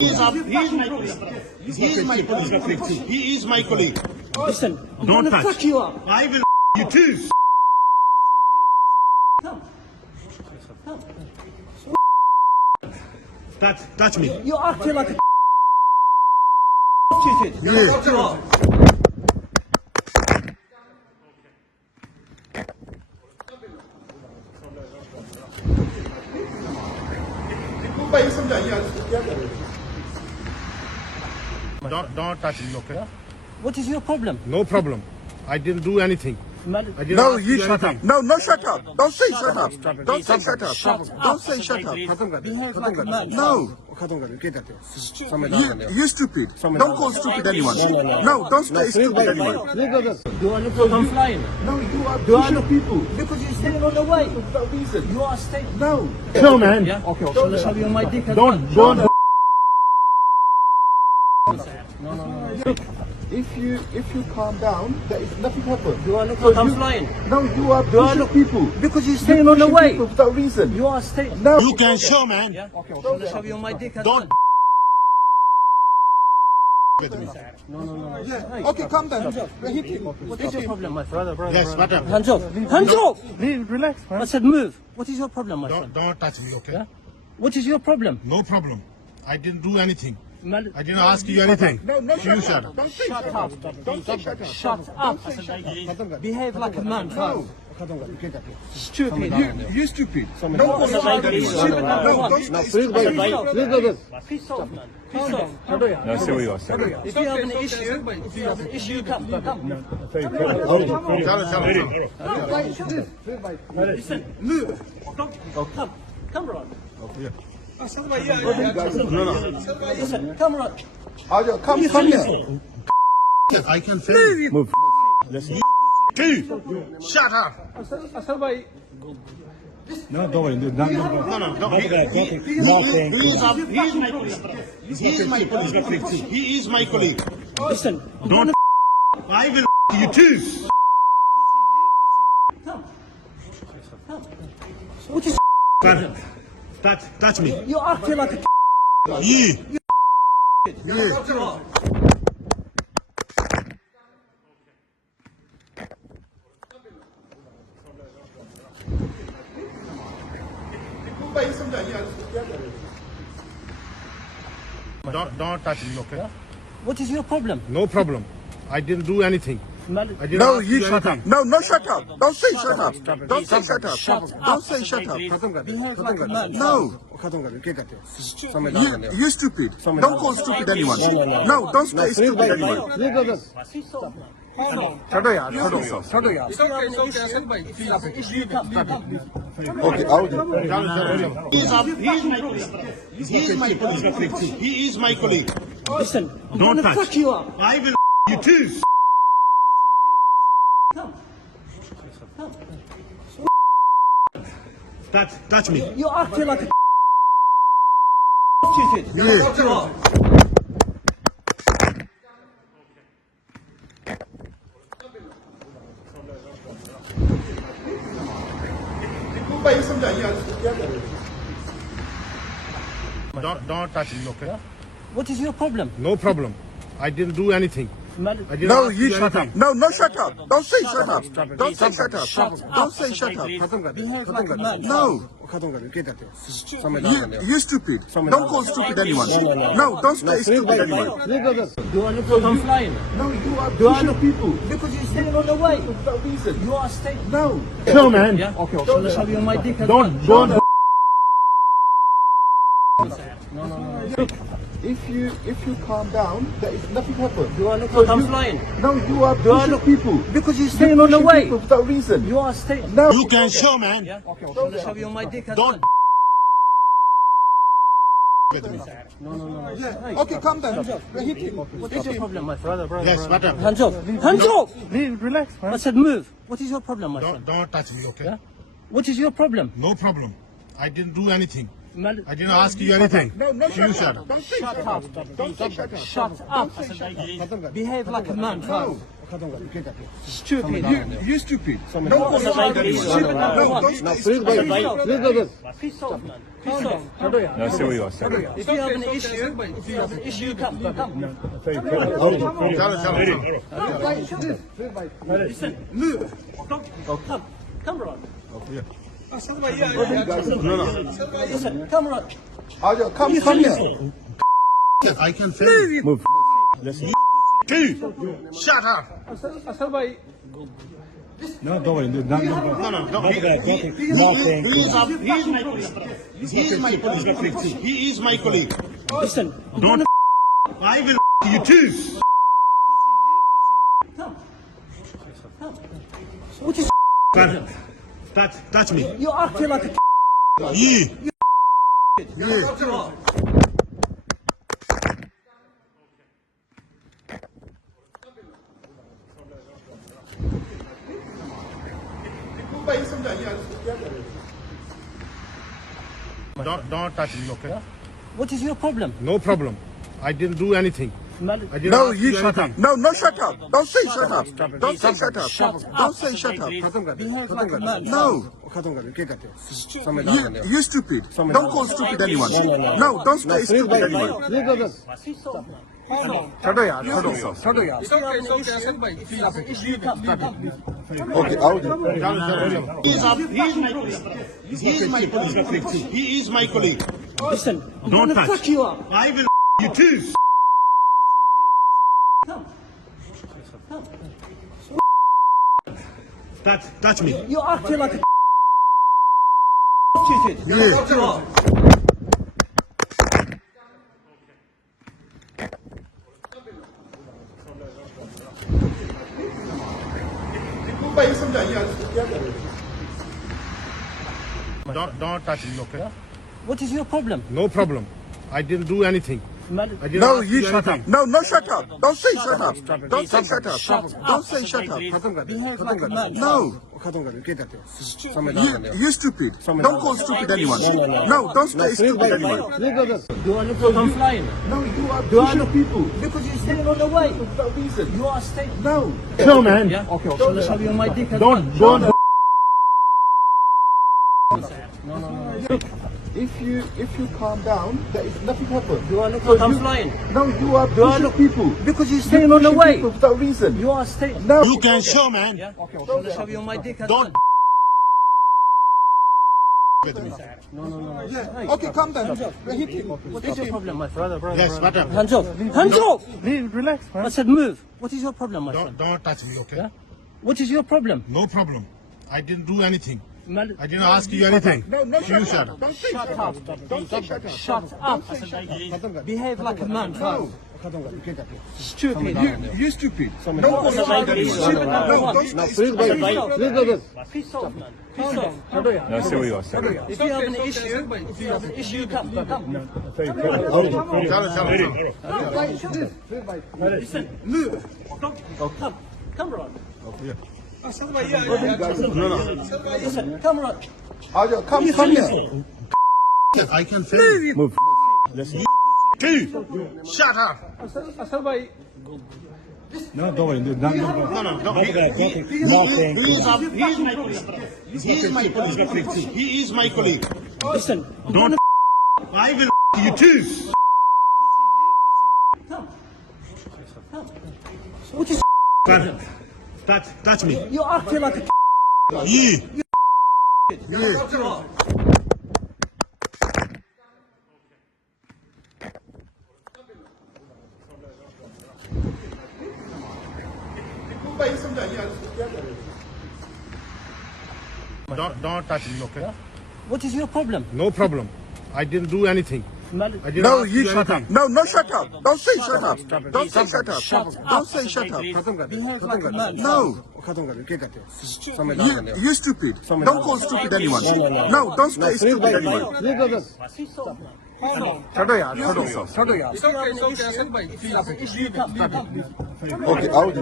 He is my colleague. He is my colleague. Listen, I'm Don't gonna touch. fuck you up. I will you too. Come. Come. Touch me. You're acting like a stupid. Yeah. You are. Don't touch me, okay? What is your problem? No problem. I didn't do anything. I didn't No, ask you shut anything. up. No, shut up. Don't say shut up. Stop it. Don't say shut up. Shut Don't up. say shut up. Behave like a man. No. You stupid. Don't call stupid anyone. No, don't say stupid anyone. Do I look like I'm flying? No, you are Do I pushing look people. Because you're standing on the way. Without reason. You are staying. No. No, man. Yeah? Okay, so let's have you on my dick as Don't. well. If you calm down, there is nothing happen. Do I look like I'm flying? No, you are Do I pushing look people. Because you're standing on the way. People without reason. You are staying. No. You can show, man. Yeah? Okay, so let's have you on my dick as Don't. well. No. Yeah. Okay, calm down. Hit him. What's your problem, my friend? Yes, what up? Hands off. Hands off. Relax, I said move. What is your problem, my friend? Don't touch me, okay? Yeah? What is your problem? No problem. I didn't do anything. Man, I didn't ask you anything. No, You shut up. Don't say shut up. Don't say shut up. shut up. Behave like a man. No. Stupid. You stupid. Don't No, call stupid. stupid. No, don't say stupid. Piss off, man. Piss off. If you have an issue, come. Listen, move. Come, Ron. Listen, come, Ron. Come here. I can feel you. Move. Two. Shut up. No, don't worry. No. No. He is my colleague. Listen, Don't. I will you too. what is Touch me. you're acting like a You. Don't touch me, okay? What is your problem? No problem. I didn't do anything. I didn't No, ask you shut up. anything. No, shut up. Don't say shut up. Don't say shut up. Don't say shut up. Behave like a man. No. You stupid. Don't call stupid anyone. No, don't say stupid anyone. Piss off, man. Okay, I'll do. He is my colleague. Listen, I'm Don't gonna touch. fuck you up. I will you too. Come. Touch me. You're acting like a stupid. Yeah. You are. Don't touch me, okay? What is your problem? No problem. I didn't do anything. Man, I didn't No, ask you shut anything. up. No, shut up. Don't say shut up. Don't say shut up. Don't say shut up. behave like a man. No. You stupid. Don't call stupid anyone. No, don't say stupid anyone. Do I look like I'm flying? No, you are Do I pushing look people. Because you're standing on the way. Without reason. You are staying. No. No, man. Yeah? Okay, so let's have you on my dick as well. Don't. If you calm down, there is nothing happen. Do I look like I'm flying? No, you are Do I pushing look people. Because you're standing on the way. People without reason. You are staying. No. You can show, man. Yeah? Okay, so let's have you on my dick as Don't. well. Yeah. Okay, calm down. Hit him. What is your problem, my friend? Yes, what up? Hands off. Hands off. Relax, I said move. What is your problem, my friend? Don't touch me, okay? Yeah? What is your problem? No problem. I didn't do anything. Man, I didn't ask you anything. No, You shut up. Don't say shut up. Don't say shut up. shut up. Behave like a man. Stupid. You stupid. Don't Don't call stupid stupid anyone. anyone. No, don't stay stupid. Piss off, man. Piss off. No, see what you are saying. If you have an issue, come. Listen, move. Come on. Listen, come on. Ajo, come here. I can film. Move. Listen. Shut up. No, don't worry. No. He is my colleague. He is my colleague. Listen, Don't. I will you too. what is Touch me. you acting like a You. Don't touch me, okay? What is your problem? No problem. I didn't do anything. Man, I didn't No, ask you shut up. anything. No, shut up. Don't say shut up. Don't say shut up. Don't say shut up. behave like a man. No. You stupid. Don't call stupid anyone. No, don't say stupid anyone. Piss off, man. छोड़ो यार, छोड़ो छोड़ो यार. If you have an issue, come. Okay, out. He is my colleague. He is my colleague. Listen, I'm Don't gonna touch. fuck you up. I will you too. Touch me. You acting like a stupid. Yeah. Don't touch me, okay? What is your problem? No problem. I didn't do anything. Man, I didn't No, ask you shut up. anything. No, shut up. Don't say shut up. Don't say shut up. Don't say shut up. behave like a man. No. You stupid. Don't call stupid anyone. No, don't say stupid anyone. Do I look like I'm flying? No, you are Do I look people. because you're standing on the way? Without reason. You are staying. No. No, man. Yeah? Okay, so let's have you on my dick as Don't. If you calm down, there is nothing happen. Do I look like I'm flying? No, you are Do I pushing look people. because you're staying on the way? People without reason. You are staying. No. You can show, man. Yeah? Okay, so let's have you on my dick as Don't. Okay, calm down. Hit him. What is your problem, my friend? Yes, what up? Hands off. Hands off! Relax, man. I said move. What is your problem, my friend? Don't touch me, okay? Yeah? What is your problem? No problem. I didn't do anything. Man, I didn't ask you anything. No, You shut up. Don't say shut up. Don't say shut up. shut up. Behave like a man. No. Stupid. You stupid. Don't Don't call stupid stupid. No, don't stay stupid. Piss off, man. Piss off. No, see what you are saying. If you have an issue, come. Listen, move. Come on. Listen, come on. Ajo, come here. I can film. Move. Listen. Shut up. No, don't worry. No. He is my colleague. He is my colleague. Listen, Don't. I will you too. what is Touch me. you acting like a You. Don't touch me, okay? What is your problem? No problem. I didn't do anything. Man, I didn't No, ask you shut up. anything. No, shut up. Don't say shut up. Don't say shut up. Don't say shut up. behave like a man. No. You stupid. Don't call stupid anyone. No, don't say stupid anyone. Piss off, man. छोड़ो यार, छोड़ो यार. If you have an issue, come. Okay, out.